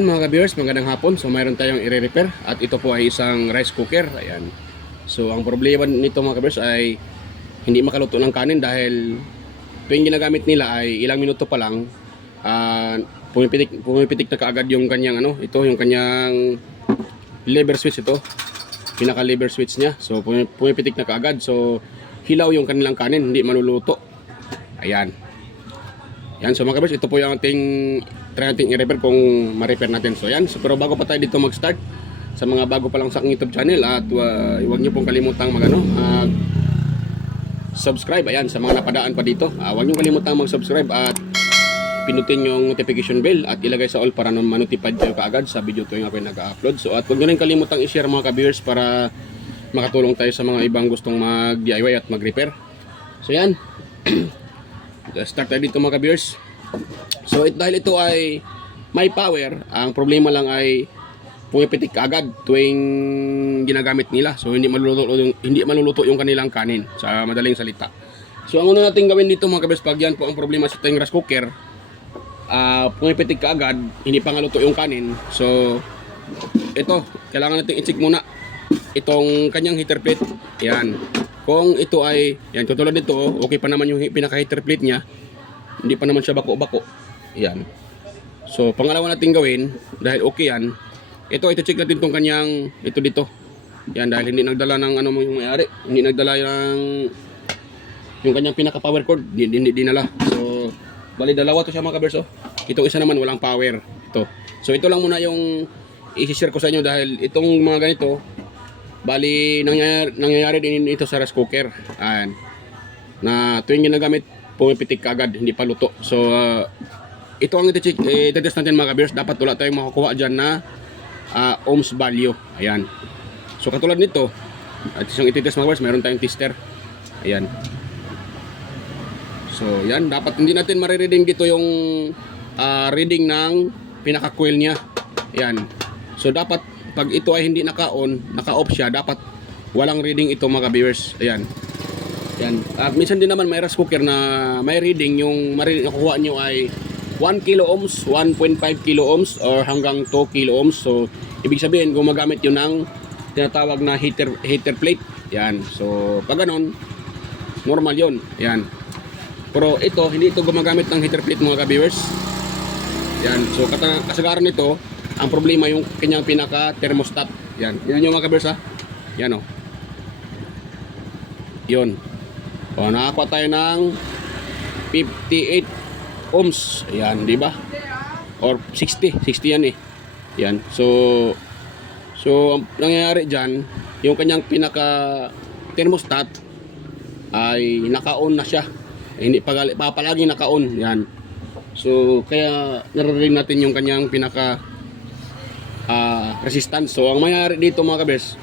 Ayan mga ka-viewers, magandang hapon. So mayroon tayong i-repair at ito po ay isang rice cooker. Ayan. So ang problema nito mga ka-viewers ay hindi makaluto ng kanin dahil tuwing ginagamit nila ay ilang minuto pa lang pumipitik na kaagad yung kanyang yung kanyang lever switch ito. Pinaka lever switch niya. So pumipitik na kaagad. So hilaw yung kanilang kanin, hindi maluluto. Ayan. Yan, so mga kabers, ito po yung try natin i-repair kung ma-repair natin. So yan, so, pero bago pa tayo dito mag-start, sa mga bago pa lang sa aking YouTube channel, at huwag nyo pong kalimutang subscribe. Ayan, sa mga napadaan pa dito, huwag nyo kalimutang mag-subscribe at pinutin yung notification bell at ilagay sa all para ma-notified kayo kaagad sa video tuwing ako nag-upload. So at huwag nyo rin kalimutang i-share mga ka-viewers para makatulong tayo sa mga ibang gustong mag-DIY at mag-repair. So yan. Start tayo dito mga ka-viewers. So dahil ito ay may power, ang problema lang ay pumipitik agad tuwing ginagamit nila. So hindi maluluto yung kanilang kanin sa madaling salita. So ang una natin gawin dito mga ka-viewers, pag yan po ang problema sa ating rice cooker, pumipitik agad, hindi pa nga luto yung kanin. So ito, kailangan natin i-check muna itong kanyang heater plate. Yan. Kung ito ay, yan, tutulad nito, okay pa naman yung pinaka-heater plate niya. Hindi pa naman siya bako-bako. Yan. So, pangalawa natin gawin, dahil okay yan, ito check natin itong kanyang, ito dito. Yan, dahil hindi nagdala ng yung may-ari. Hindi nagdala yung kanyang pinaka-power cord. Hindi dinala. So, bali dalawa to siya mga kabers. Itong isa naman walang power. Ito. So, ito lang muna yung i-share ko sa inyo dahil itong mga ganito, bali nangyayari din ito sa rice cooker. Ayan. Na tuwing ginagamit, pumipitik agad, hindi pa luto. So ito ang i-test natin mga ka-viewers. Dapat wala tayong makukuha dyan na ohms value. Ayan. So katulad nito, at isang i-test mga ka-viewers, meron tayong tester. Ayan. So yan, dapat hindi natin marireading dito yung reading ng pinaka-coil niya. Ayan. So dapat pag ito ay hindi naka-on, naka-off siya, dapat walang reading ito mga viewers. Ayan. Ayan. At minsan din naman may rice cooker na may reading, yung makukuha nyo ay 1 kilo ohms, 1.5 kilo ohms or hanggang 2 kilo ohms. So ibig sabihin gumagamit yun ng tinatawag na heater plate. Ayan. So pag ganun, normal yun. Ayan. Pero ito, hindi ito gumagamit ng heater plate mga viewers. Ayan. So kasagaran nito, ang problema yung kanyang pinaka thermostat. Yan. Yan yung mga kabers ha. Yan o. Yun. O, nakakuha tayo ng 58 ohms. Yan, di ba? Or 60. 60 yan eh. Yan. So ang nangyayari dyan, yung kanyang pinaka thermostat ay naka-on na siya. Hindi palagi naka-on. Yan. So kaya naririnig natin yung kanyang pinaka resistance. So ang mayari dito mga kabers,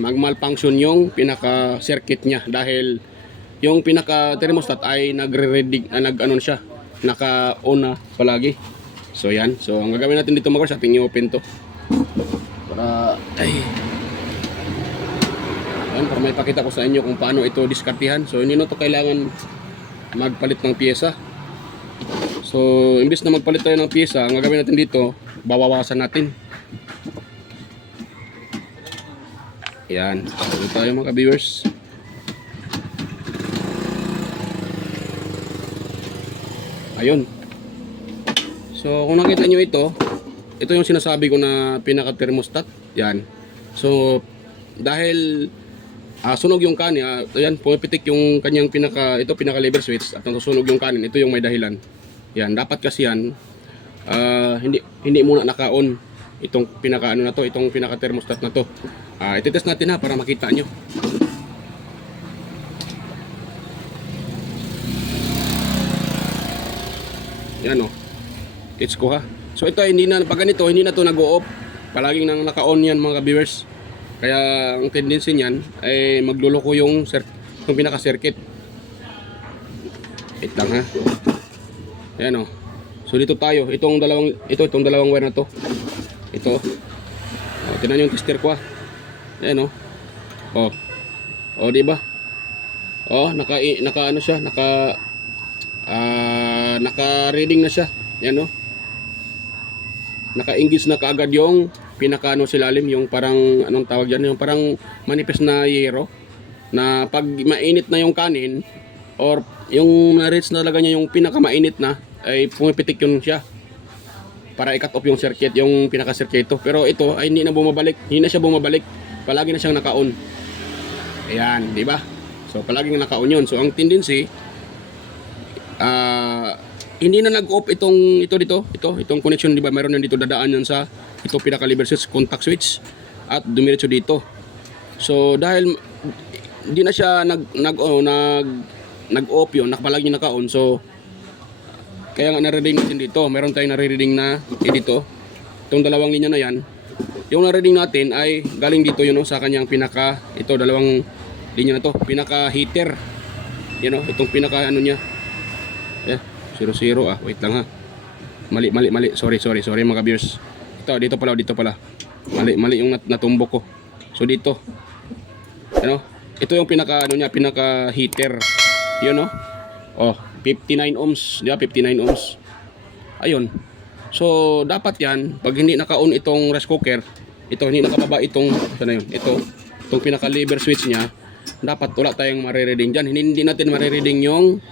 mag-malfunction yung pinaka circuit niya dahil yung pinaka thermostat ay nagre-reading, siya, naka-on na palagi. So yan. So ang gagawin natin dito mga kabers, ating i-open to para para may pakita ko sa inyo kung paano ito diskartihan. So hindi na to kailangan magpalit ng piyesa. So, imbes na magpalit tayo ng pyesa, ang gagawin natin dito, bawawasan natin. Ayan. Ito tayo mga ka-viewers. Ayun. So, kung nakita nyo ito yung sinasabi ko na pinaka-thermostat. Yan. So, dahil sunog yung kanin, ayan, pumipitik yung kanyang pinaka-lever switch at nasusunog yung kanin, ito yung may dahilan. Yan, dapat kasi yan hindi muna naka-on itong itong pinaka-thermostat na to. Iti-test natin para makita nyo. Yan o. It's ko ha. So ito ay pag ganito, hindi na to nag-o-off. Palaging nang naka-on yan mga viewers. Kaya ang tendency niyan ay magluloko yung pinaka-circuit. Wait lang ha. Ayan o. So dito tayo, itong dalawang wire na to. Ito. Tingnan yung tester ko ha. Ayan o. Di ba? Naka-reading na siya. Ayan o. naka-engage na kaagad yung pinaka ano silalim, yung parang anong tawag diyan, yung parang manipis na yero na pag mainit na yung kanin or yung na-reach na talaga niya yung pinakamainit na ay pumipitik yun siya para i-cut off yung circuit, yung pinaka-circuito. Pero ito ay hindi na bumabalik, hindi na siya bumabalik. Palagi na siyang naka-on. Ayan, di ba? So palagi na naka-on yun. So ang tendency hindi na nag-off itong itong connection, di ba? Meron yan dito dadaan yan sa ito pinaka-lever switch, contact switch at dumiretso dito. So dahil hindi na siya nag-off yun, palagi naka-on. So kaya nga nare-reading natin dito, meron tayong nare-reading na dito. Itong dalawang linya na yan, yung nare-reading natin ay galing dito yun, sa kanyang pinaka, ito dalawang linya na to, pinaka heater. Yan itong pinaka ano niya. 00 wait lang ha. Mali. Sorry mga viewers. Dito pala. Mali yung natumbok ko. So dito. Ito yung pinaka ano niya, pinaka heater. Yun 59 ohms, di ba? 59 ohms. Ayun. So, dapat yan, pag hindi naka-on itong rice cooker, ito, hindi nakababa itong, itong pinaka-lever switch niya, dapat wala tayong marireading dyan. Hindi natin marireading yung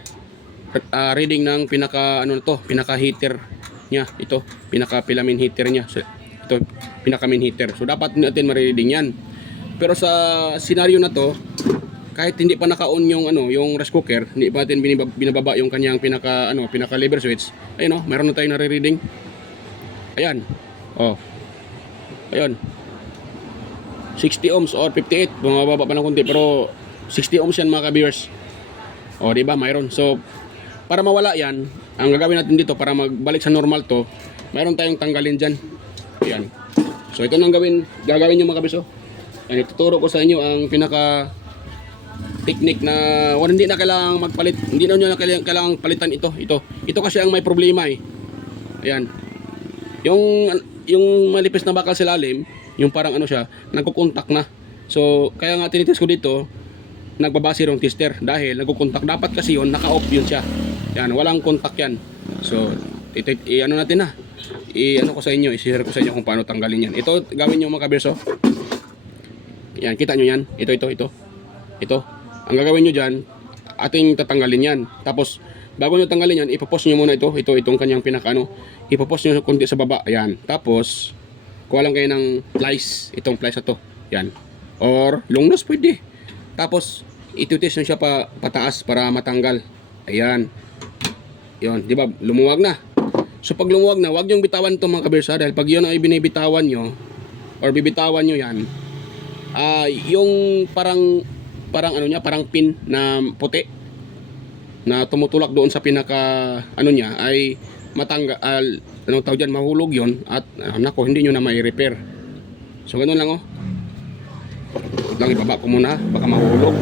reading ng pinaka, pinaka heater niya. Ito, pinaka filament heater niya. So, ito, pinaka main heater. So, dapat natin marireading yan. Pero sa scenario na to, kahit hindi pa naka-on yung yung rice cooker, hindi pa natin binababa yung kanyang pinaka lever switch. Ayun meron na tayong nare-reading. Ayan. Ayun. 60 ohms or 58, bumababa pa ng konti pero 60 ohms yan mga ka-viewers. Di ba? Mayroon. So para mawala yan, ang gagawin natin dito para magbalik sa normal to, mayroon tayong tanggalin diyan. Ayan. So ito nang gagawin niyo mga ka-viewers. Yan, ituturo ko sa inyo ang pinaka technique na hindi na kailangang magpalit, hindi na nyo kailangang palitan ito kasi ang may problema ayan, yung malipis na bakal sa ilalim, yung parang siya, nagkukontak na. So kaya nga tinitest ko dito, nagbabase yung tester dahil nagkukontak. Dapat kasi yun, naka-off yun siya, yan, walang contact yan. So natin ko sa inyo, i-share ko sa inyo kung paano tanggalin yan. Ito gawin nyo mga kaberso. Yan, kita nyo yan, ito. Ang gagawin nyo dyan, ating tatanggalin yan. Tapos, bago nyo tanggalin yan, ipopost nyo muna itong kanyang pinaka ipopost nyo kunti sa baba. Ayan. Tapos, kuha lang kayo ng plies. Itong plies na to. Yan. Or, long nose pwede. Tapos, itutis nyo siya pataas para matanggal. Ayan. Yun. Di ba? Lumuwag na. So, pag lumuwag na, huwag nyo bitawan ito mga kabersa. Dahil pag yun ay binibitawan nyo, or bibitawan nyo yan, yung parang pin na puti na tumutulak doon sa pinaka niya ay matanggal, tawag dyan, mahulog yon at hindi nyo na mai-repair. So ganun lang lang, ibaba ko muna baka mahulog.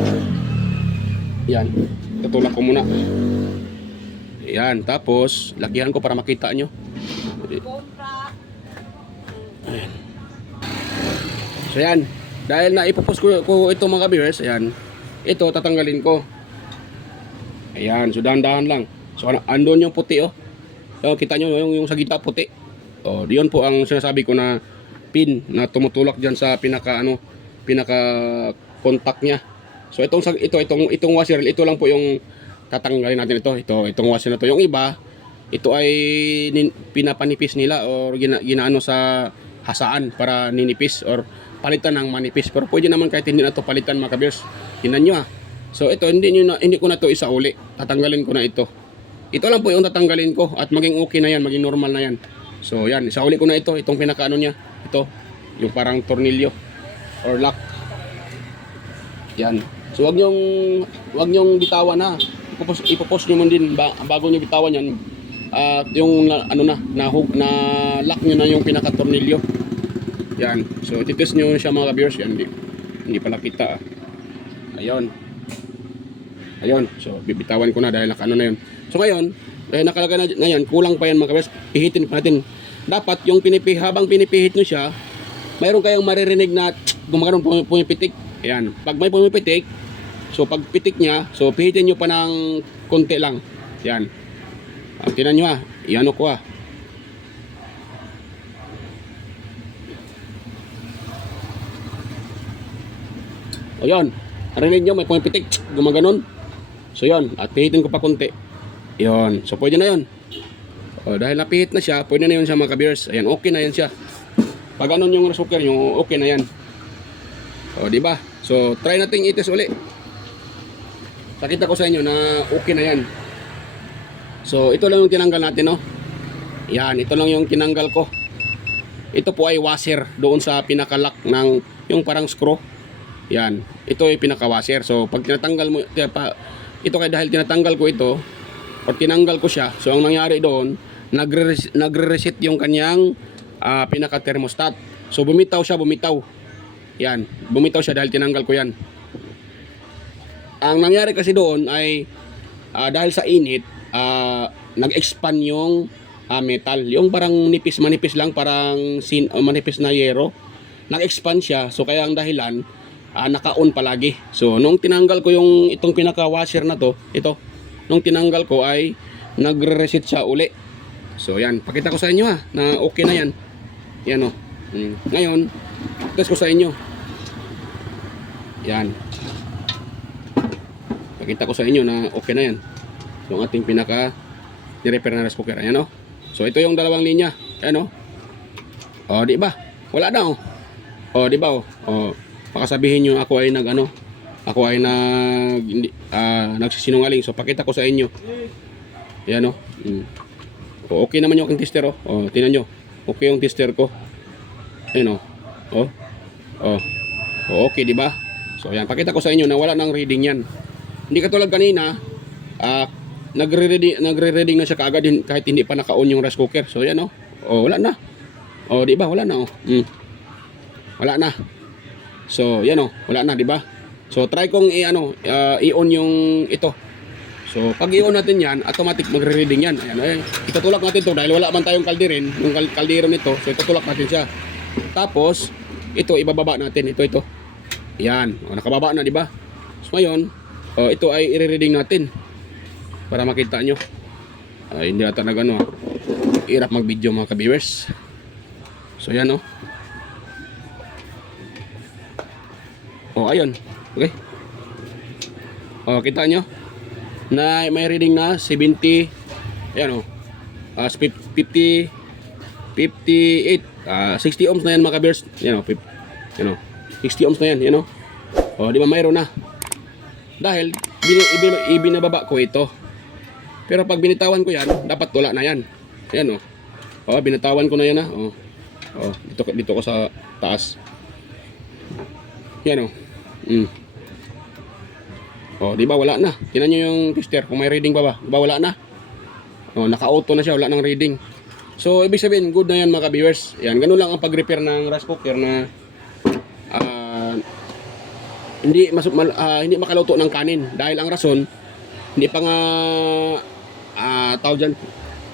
Yan, tutulak ko muna. Yan, tapos lagyan ko para makita nyo. Ayan. So yan, dahil na ipopost ko ito mga ka-viewers, ayan, ito tatanggalin ko. Ayan, so dahan-dahan lang. So andun yung puti So kita nyo yung sa gitna puti. Diyon po ang sinasabi ko na pin na tumutulak diyan sa pinaka contact niya. So itong washer, ito lang po yung tatanggalin natin itong washer na to. Yung iba, ito ay pinapanipis nila or ginaano sa hasaan para ninipis or palitan ng manipis. Pero pwede naman kahit hindi na to palitan mga ka-viewers. Tingnan nyo So ito hindi ko na to isauli. Tatanggalin ko na ito. Ito lang po yung tatanggalin ko at maging okay na yan, maging normal na yan. So yan, isauli ko na itong pinaka niya. Ito, yung parang tornilyo or lock. Yan. So wag nyong bitawan Ipopost nyo din bago nyo bitawan yan. Yung na lock nyo na yung pinaka tornilyo. Yan. So titest nyo siya mga ka-viewers. Yan, hindi pala kita. Ayun. So bibitawan ko na dahil nakano na yun. So ngayon, dahil nakalagay na yan, kulang pa yan mga ka-viewers. Pihitin pa natin. Dapat yung habang pinipihit nyo siya, mayroon kayong maririnig na gumagano'n pumipitik. Ayan. Pag may pumipitik, so pag pitik niya, so pihitin nyo pa ng konti lang. Yan. Tinan nyo Iano ko O yan, narinig nyo, may pumipitik, gumaganon. So yan, at pihitin ko pa konti. Yan, so pwede na yun. O, dahil napihit na siya, pwede na yun siya mga ka-beers. Ayan, okay na yan siya. Pag ganun yung rice cooker nyo, okay na yan. O, di ba? So, try natin i-test uli. Pakita ko sa inyo na okay na yan. So, ito lang yung tinanggal natin, no? Yan, ito lang yung tinanggal ko. Ito po ay washer doon sa pinakalock ng yung parang screw. Yan, ito ay pinaka-washer. So, pag tinatanggal mo, ito kaya dahil tinatanggal ko ito, o tinanggal ko siya, so ang nangyari doon, nagre-reset yung kanyang pinaka-thermostat. So, bumitaw siya, bumitaw. Yan, bumitaw siya dahil tinanggal ko yan. Ang nangyari kasi doon ay, dahil sa init, nag-expand yung metal. Yung parang manipis lang, parang manipis na yero. Nag-expand siya, so kaya ang dahilan, naka-on palagi. So, nung tinanggal ko yung itong pinaka-washer na to, ito, nung tinanggal ko ay nagre-reset siya uli. So, yan, pakita ko sa inyo na okay na yan. Yan o. Ngayon, test ko sa inyo. Yan. Pakita ko sa inyo na okay na yan. So, ang ating pinaka-repair na rice cooker. Ayan o. So, ito yung dalawang linya. Ayan o. O, di ba? Wala na o. O, di ba o? O, baka sabihin nyo ako ay ako ay nagsisinungaling. So, pakita ko sa inyo. Ayan o. O, okay naman yung aking tester o. O, tingnan nyo. Okay yung tester ko. Ayan o. O. O. O, okay, di ba? So, ayan. Pakita ko sa inyo na wala nang reading yan. Hindi katulad kanina, nagre-reading na siya kaagad kahit hindi pa naka-on yung rice cooker. So yan o, wala na. O di ba, wala na Wala na. So yan wala na, di ba? So try kong i-on yung ito. So pag i-on natin yan, automatic magre-reading yan. Ayan, itutulak natin to dahil wala man tayong kalderin, yung kaldero nito. So itutulak natin siya. Tapos ito ibababa natin, ito. Yan, nakababa na, di ba? So ngayon, ito ay i-reading natin. Para makita nyo. Hindi ata hirap mag-video mga ka-viewers. So yan ayun. Okay. Kita nyo na may reading na 70. Ayan 50 58 60 ohms na yan mga ka-viewers. Yan 60 ohms na yan. Yan di ba mayroon na. Dahil ibinababa ko ito. Pero pag binitawan ko yan, dapat wala na yan. Ayan binitawan ko na yan dito ko sa taas. Yan di ba wala na? Tingnan nyo yung tester kung may reading ba. Di ba wala na? Naka-auto na siya, wala nang reading. So ibig sabihin, good na yan mga ka-viewers. Yan, ganun lang ang pag-repair ng rice cooker na hindi makaluto ng kanin dahil ang rason hindi pa nga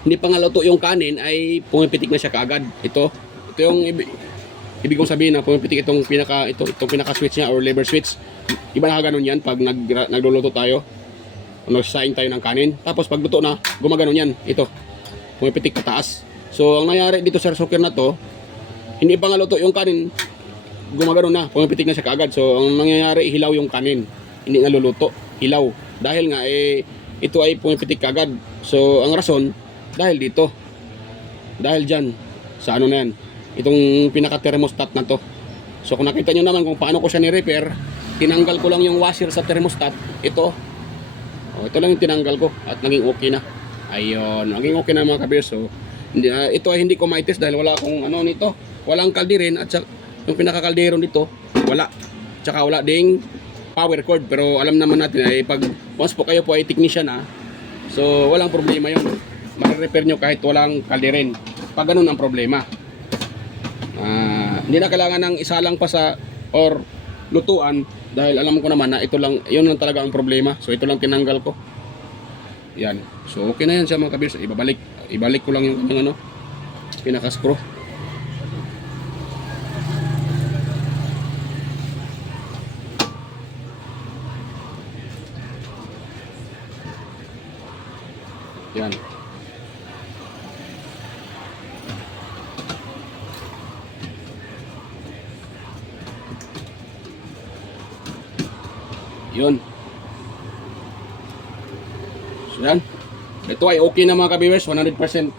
hindi pa nga luto yung kanin ay pumipitik na siya kaagad. Ito yung ibig kong sabihin na pumipitik itong pinaka switch niya or lever switch. Iba na ganun yan pag nagluluto tayo. Nagsasaing tayo ng kanin. Tapos pag luto na, gumaganon yan. Ito, pumipitik pataas. So ang nangyari dito sa rice cooker na to, hindi pa nga luto yung kanin, gumaganon na, pumipitik na siya kaagad. So ang nangyayari, hilaw yung kanin. Hindi naluluto, hilaw. Dahil nga ito ay pumipitik kaagad. So ang rason, dahil dito. Dahil dyan, sa na yan. Itong pinaka-thermostat na to. So kung nakita nyo naman kung paano ko siya ni-repair, tinanggal ko lang yung washer sa thermostat. Ito lang yung tinanggal ko at naging okay na. Ayun, naging okay na mga ka-viewers. So ito ay hindi ko ma-test dahil wala akong nito. Walang kalderin at yung pinaka-kaldero nito, wala. Tsaka wala ding power cord. Pero alam naman natin ay pag once po kayo po ay technician so walang problema yun. Mare-repair nyo kahit walang kalderin. Pag ganun ang problema. Hindi na kailangan ng isa lang pa or lutuan dahil alam ko naman na yun lang talaga ang problema. So ito lang tinanggal ko. Yan. So okay na yan siya mga ka-viewers. Ibalik ko lang yung pinaka-screw. Yan. Yun. So yan. Ito ay okay na mga ka-viewers, 100%.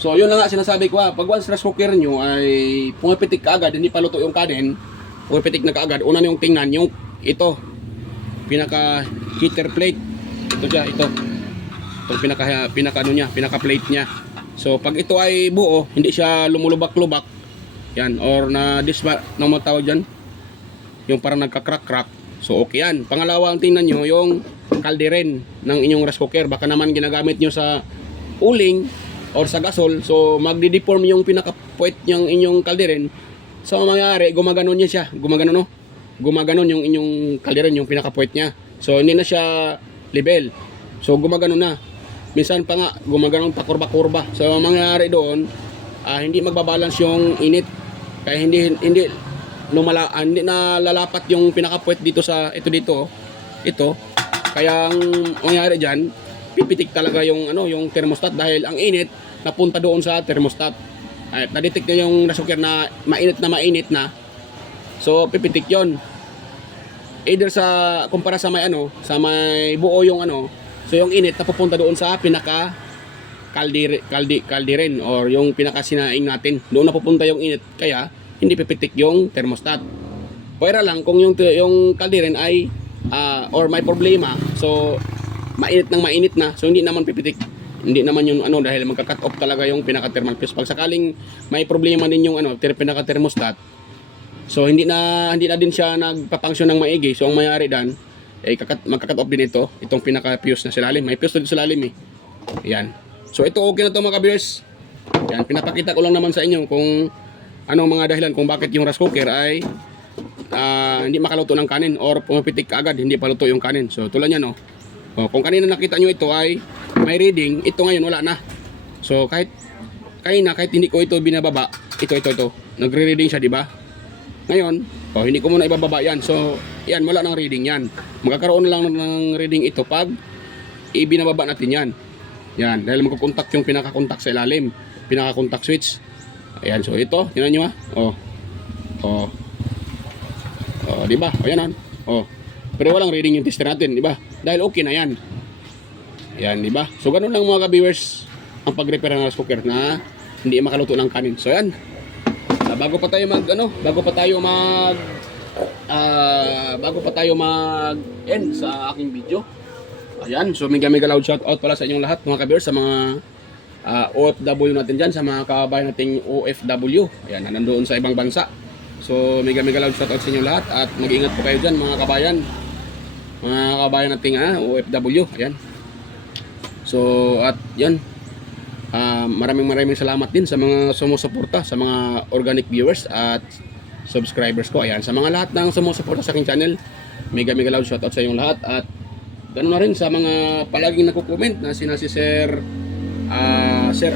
So yun lang nga sinasabi ko pag once rice cooker nyo ay pumipitik ka agad, hindi pa luto yung kanin, pumipitik na kaagad, una nyo yung tingnan yung ito, pinaka heater plate. Ito siya, ito. Itong pinaka ano niya, pinaka plate niya. So pag ito ay buo, hindi siya lumulubak-lubak. Yan, or na disma, na mo tawag dyan, yung parang nagka-crack-crack. So okay yan. Pangalawa, ang tingnan nyo yung kalderin ng inyong rice cooker. Baka naman ginagamit nyo sa uling or sa gasol. So magdi-deform yung pinaka-puwet ng inyong kalderin. So mangyayari, gumaganon niya siya. Gumaganon, no? Gumaganon yung inyong kalderin, yung pinaka-puwet niya. So hindi na siya level. So gumaganon na. Minsan pa nga, gumaganon pa kurba-kurba. So mangyayari doon, hindi magbabalance yung init. Kaya hindi na lalapat yung pinaka-puwet dito sa ito. Kaya ang mangyayari diyan, pipitik talaga yung yung thermostat dahil ang init napunta doon sa thermostat. At na-detect na yung rice cooker na mainit na. So pipitik 'yon. Either sa kumpara sa may sa may buo yung so yung init napupunta doon sa pinaka kalderin or yung pinaka sinaing natin. Doon napupunta yung init kaya hindi pipitik yung thermostat. Pwera lang kung yung kalderin ay or may problema. So mainit na. So hindi naman pipitik. Hindi naman yung dahil magka-cut off talaga yung pinaka thermal fuse. Pag sakaling may problema din yung pinaka thermostat. So hindi na din siya nagpapangsyon ng maigi. So ang mayari dan magka-cut off din itong pinaka fuse na sa ilalim. May fuse dito sa ilalim Yan. So ito okay na to mga ka-viewers. Yan, pinapakita ko lang naman sa inyo kung anong mga dahilan kung bakit yung rice cooker ay hindi makaluto ng kanin or pumipitik agad, hindi pa luto yung kanin. So tulad yan kung kanina nakita nyo ito ay may reading, ito ngayon wala na. So kahit hindi ko ito binababa, ito nagre-reading siya, di ba? Ngayon, hindi ko muna ibababa yan. So yan, wala ng reading yan. Magkakaroon lang ng reading ito pag ibinababa natin yan. Yan, dahil magkukontak yung pinaka-contact sa ilalim, pinaka-contact switch. Ayan, so ito, tingnan nyo di ba? Ayan pero walang reading yung tester natin, di ba? Dahil okay na yan. Ayan, di ba? So ganun lang mga ka-viewers ang pag-repair ng rice cooker na hindi makaluto ng kanin. So yan. Bago pa tayo mag-end sa aking video. Ayan, so mega loud shout out pala sa inyong lahat mga ka-viewers, sa mga OFW natin dyan, sa mga kabayan nating OFW. Ayan, nandoon sa ibang bansa. So mega loud shout out sa inyong lahat at mag-ingat po kayo dyan mga kabayan. Mga kabayan nating OFW. Ayan. So at yan. Maraming salamat din sa mga sumusuporta, sa mga organic viewers at subscribers ko. Ayan, sa mga lahat ng sumusuporta sa aking channel, mega loud shout out sa inyong lahat. At ganoon na rin sa mga palaging nagko-comment na si Sir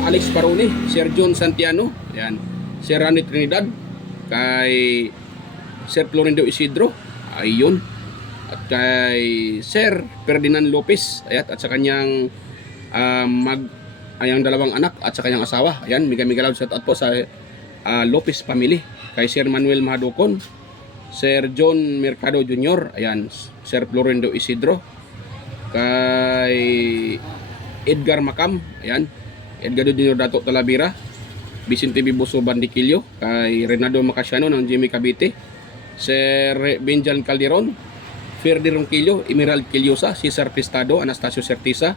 Alex Paroni, Sir John Santiano, ayan, Sir Randy Trinidad, kay Sir Florindo Isidro, ayun, at kay Sir Ferdinand Lopez, ayan, at sa kanyang ayang dalawang anak at sa kanyang asawa. Ayan, mega loud shout out po sa Lopez family, kay Sir Manuel Mahadukon, Sir John Mercado Jr., ayan, Sir Florindo Isidro, kay Edgar Macam, ayan, Edgar Jr. Dato Talavera, Vicente Bibuso Bandiquillo, kay Renato Macasiano ng Jimmy Cavite, Sir Benjan Calderon, Ferdi Ronquillo, Emerald Quillosa, Cesar Pistado, Anastasio Certisa,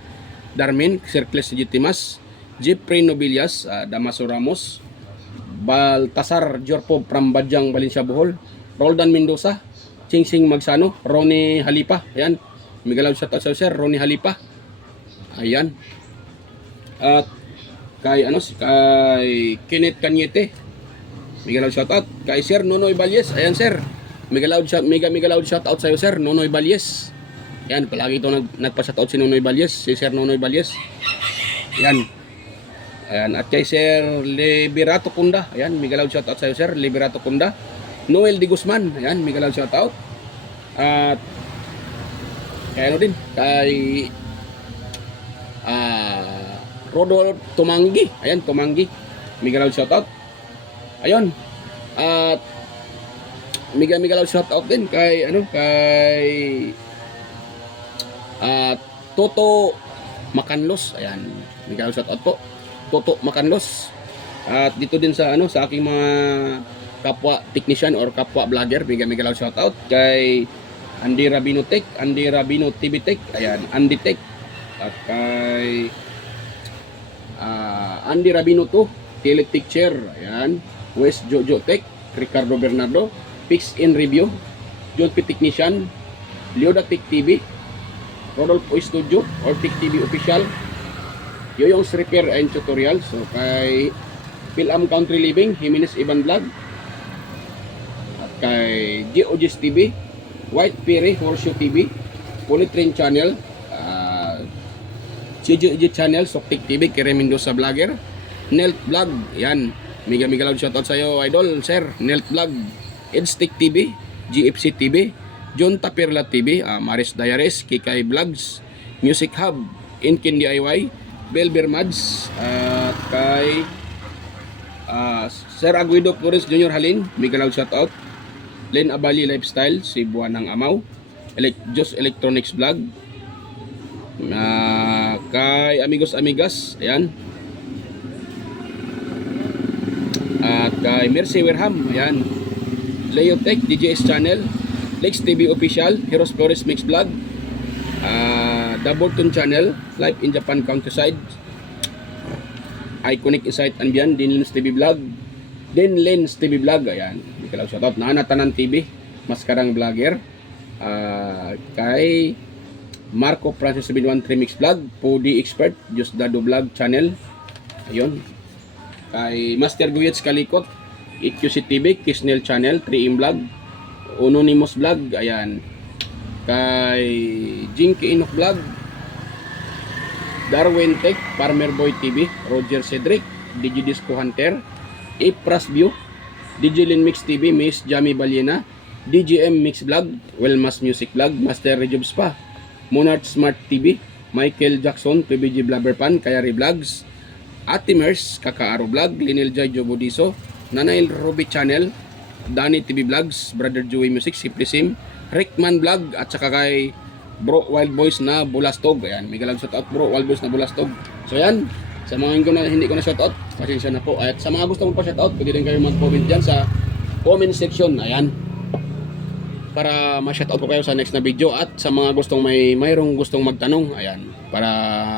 Darmen, Sir Cles Legitimas, Jeffrey Nobilias, Damaso Ramos, Baltasar Jorpo Prambadjang Valencia Bohol, Roldan Mendoza, Chingsing Magsano, Ronnie Halipa, ayan, migalaw shout out sa Sir Ronnie Halipa, ayan, at kay Kenneth Cañete, migalaw shout out kay Sir Nonoy Valles, ayan Sir, mega loud shout out sa iyo Sir Nonoy Valles. Yan, palagi ito nagpa-shoutout si Nonoy Valles, si Sir Nonoy Valles. Yan. Ayan, at kay Sir Liberato Kunda. Ayan, mega loud shoutout sa iyo Sir Liberato Kunda. Noel de Guzman. Ayan, mega loud shoutout. At kay din, kay Rodolfo Tumanggi. Ayan, Tumanggi. Mega loud shoutout. Ayun. At mega love shout out din kay Toto Macanlos. Ayan, mega love shout out po. Toto Macanlos. At dito din sa sa aking mga kapwa technician or kapwa vlogger, mega love shout out kay Andy Rabino Tech, Andy Rabino TV Tech, ayan, Andy Tech. At kay Andy Rabino 2, Teletech Chair, ayan, West Jojo Tech, Ricardo Bernardo, Fix in Review, John P Technician, Leoda Tech TV, Rodolfo Studio or Tech TV Official, Yoyong's Repair and Tutorial. So kay Philam Country Living, Jimenez Ivan Vlog, at kay GOG's TV, White Perry Horseshoe TV, Polytrain Channel, CGG Channel, Soktik TV, Kere Mendoza Vlogger, Nelt Vlog, yan, mega loud shoutout sa iyo, idol, sir, Nelt Vlog, Edstick TV, GFC TV, John Tapirla TV, Maris Diaries, Kikay Vlogs, Music Hub, Inkin DIY, Belber Mads, at kay Sir Aguido Flores Jr. Halin, mega loud shoutout, Len Abali Lifestyle, Cebuan ng Amaw, Just Electronics Vlog, kay Amigos Amigas, ayan, at kay Mercy Werham, ayan, Leo Tech, DJS Channel, Lex TV Official, Heroes Flores Mix Vlog, The Bolton Channel, Life in Japan Countryside, Iconic Insight and Beyond, Dinlens TV Vlog, Dinlens TV Vlog, ayan, ikaw shoutout, Nanatanan TV, Maskarang Vlogger, kay Marco Francis 713 Mix Vlog, Podi Expert, Just Dado Vlog Channel, ayun, kay Master Guyets Kalikot, EQC TV, Kisnel Channel, 3M Vlog, Anonymous Vlog, ayan, kay Jinky Inok Vlog, Darwin Tech, Farmer Boy TV, Roger Cedric, DJ Disco Hunter, Ipras View, DJ Lin Mix TV, Miss Jamie Baliena, DJM Mix Vlog, Wellmas Music Vlog, Master Rejob Spa, Monarch Smart TV, Michael Jackson, PBG Blabberpan, Kayari Vlogs, Atimers, Kakaaro Vlog, Linel Jai Jobodiso, Nanail Ruby Channel, Danny TV Vlogs, Brother Joey Music, Simply Sim, Rickman Vlog, at saka kay Bro Wild Boys na Bulastog. Ayan, may galang shoutout Bro Wild Boys na Bulastog. So yan, sa mga hindi ko na shoutout, pasensya na po. At sa mga gusto mo pa shoutout, pwede din kayo mag-comment dyan sa comment section. Ayan, para ma-shoutout ko kayo sa next na video. At sa mga gustong mayroong gustong magtanong, ayan, para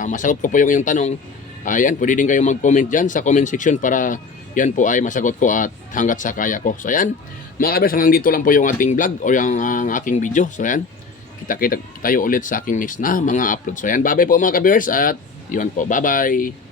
masagot ko po yung iyong tanong, ayan, pwede din kayo mag-comment dyan sa comment section para yan po ay masagot ko at hanggat sa kaya ko. So ayan, mga kabers, hanggang dito lang po yung ating vlog o yung aking video. So ayan, kita tayo ulit sa aking next na mga upload. So ayan, bye bye po mga kabers at yun po, bye bye.